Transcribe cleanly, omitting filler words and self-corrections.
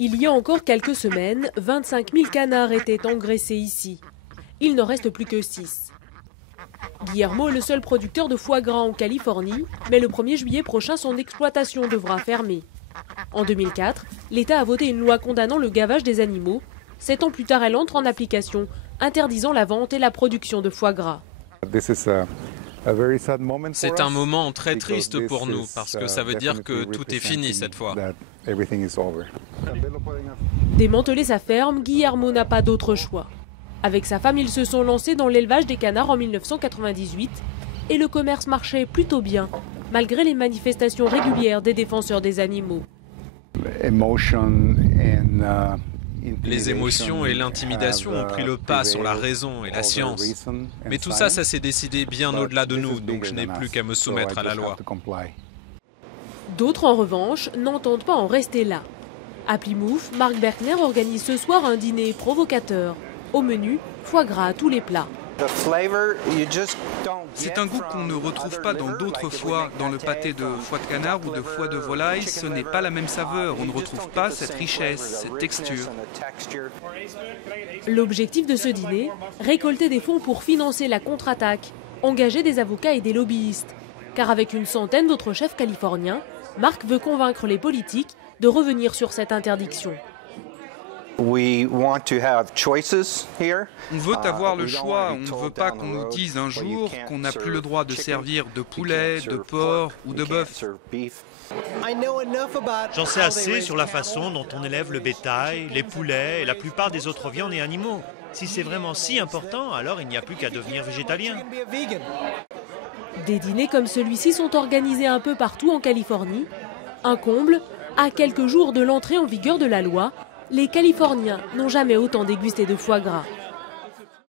Il y a encore quelques semaines, 25 000 canards étaient engraissés ici. Il n'en reste plus que 6. Guillermo est le seul producteur de foie gras en Californie, mais le 1er juillet prochain, son exploitation devra fermer. En 2004, l'État a voté une loi condamnant le gavage des animaux. 7 ans plus tard, elle entre en application, interdisant la vente et la production de foie gras. C'est un moment très triste pour nous, parce que ça veut dire que tout est fini cette fois. Démanteler sa ferme, Guillermo n'a pas d'autre choix. Avec sa femme, ils se sont lancés dans l'élevage des canards en 1998 et le commerce marchait plutôt bien, malgré les manifestations régulières des défenseurs des animaux. Les émotions et l'intimidation ont pris le pas sur la raison et la science. Mais tout ça, ça s'est décidé bien au-delà de nous, donc je n'ai plus qu'à me soumettre à la loi. D'autres, en revanche, n'entendent pas en rester là. À Plymouth, Mark Berkner organise ce soir un dîner provocateur. Au menu, foie gras à tous les plats. C'est un goût qu'on ne retrouve pas dans d'autres foies. Dans le pâté de foie de canard ou de foie de volaille, ce n'est pas la même saveur. On ne retrouve pas cette richesse, cette texture. L'objectif de ce dîner, récolter des fonds pour financer la contre-attaque, engager des avocats et des lobbyistes. Car avec une centaine d'autres chefs californiens, Mark veut convaincre les politiques de revenir sur cette interdiction. On veut avoir le choix, on ne veut pas qu'on nous dise un jour qu'on n'a plus le droit de servir de poulet, de porc ou de bœuf. J'en sais assez sur la façon dont on élève le bétail, les poulets et la plupart des autres viandes et animaux. Si c'est vraiment si important, alors il n'y a plus qu'à devenir végétalien. Des dîners comme celui-ci sont organisés un peu partout en Californie. Un comble, à quelques jours de l'entrée en vigueur de la loi, les Californiens n'ont jamais autant dégusté de foie gras.